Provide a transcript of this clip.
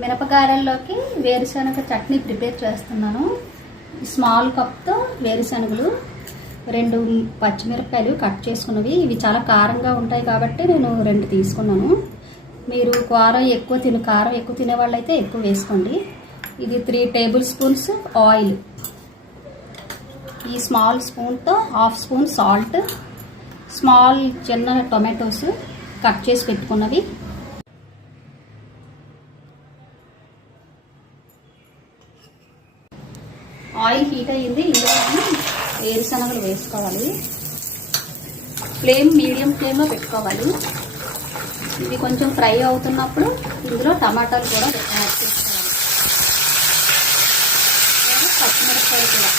మిరపకాయలలోకి వేరుశనగ చట్నీ ప్రిపేర్ చేస్తున్నాను. స్మాల్ కప్తో వేరుశనగలు, 2 పచ్చిమిరపకాయలు కట్ చేసుకున్నవి. ఇవి చాలా కారంగా ఉంటాయి కాబట్టి నేను 2 తీసుకున్నాను. మీరు కారం ఎక్కువ తినే వాళ్ళైతే ఎక్కువ వేసుకోండి. ఇది 3 టేబుల్ స్పూన్స్ ఆయిల్, ఈ స్మాల్ స్పూన్తో 1/2 స్పూన్ సాల్ట్, చిన్న టొమాటోస్ కట్ చేసి పెట్టుకున్నవి, ఆయిల్ హీట్ అయ్యింది. ఇందులో వేరుశనగలు వేసుకోవాలి. మీడియం ఫ్లేమ్లో పెట్టుకోవాలి. ఇది కొంచెం ఫ్రై అవుతున్నప్పుడు ఇందులో టమాటాలు కూడా యాడ్ చేసుకోవాలి, పచ్చిమిరపకాయలు కూడా.